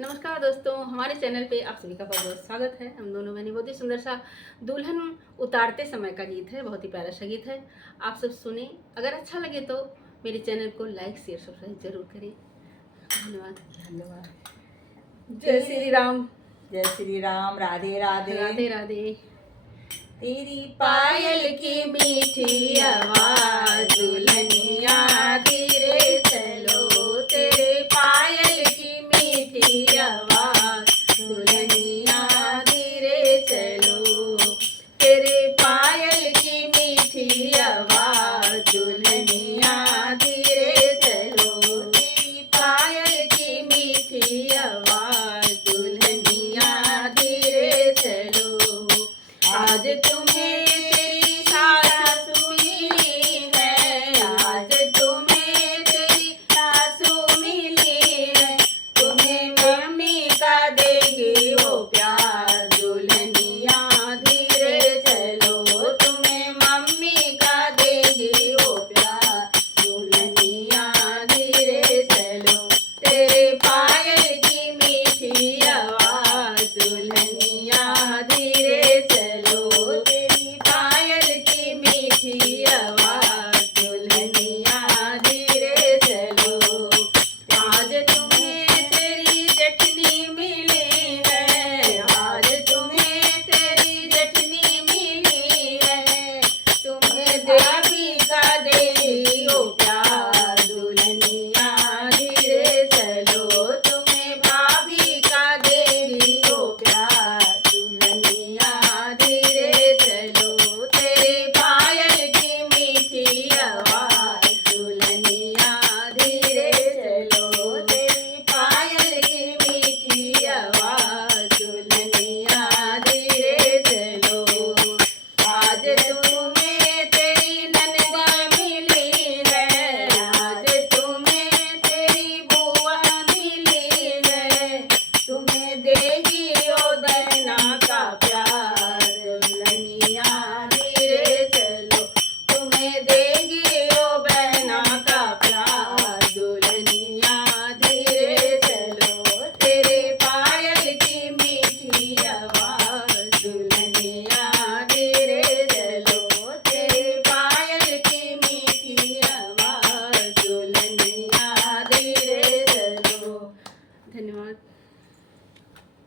नमस्कार दोस्तों, हमारे चैनल पे आप सभी का बहुत बहुत स्वागत है। हम दोनों बहनें बहुत ही सुंदर सा दुल्हन उतारते समय का गीत है, बहुत ही प्यारा सा गीत है। आप सब सुने, अगर अच्छा लगे तो मेरे चैनल को लाइक शेयर सब्सक्राइब जरूर करें। धन्यवाद। धन्यवाद। जय श्री राम। जय श्री राम। राधे राधे। राधे राधे। तेरी पायल की मीठी आवाज दुल्हनिया की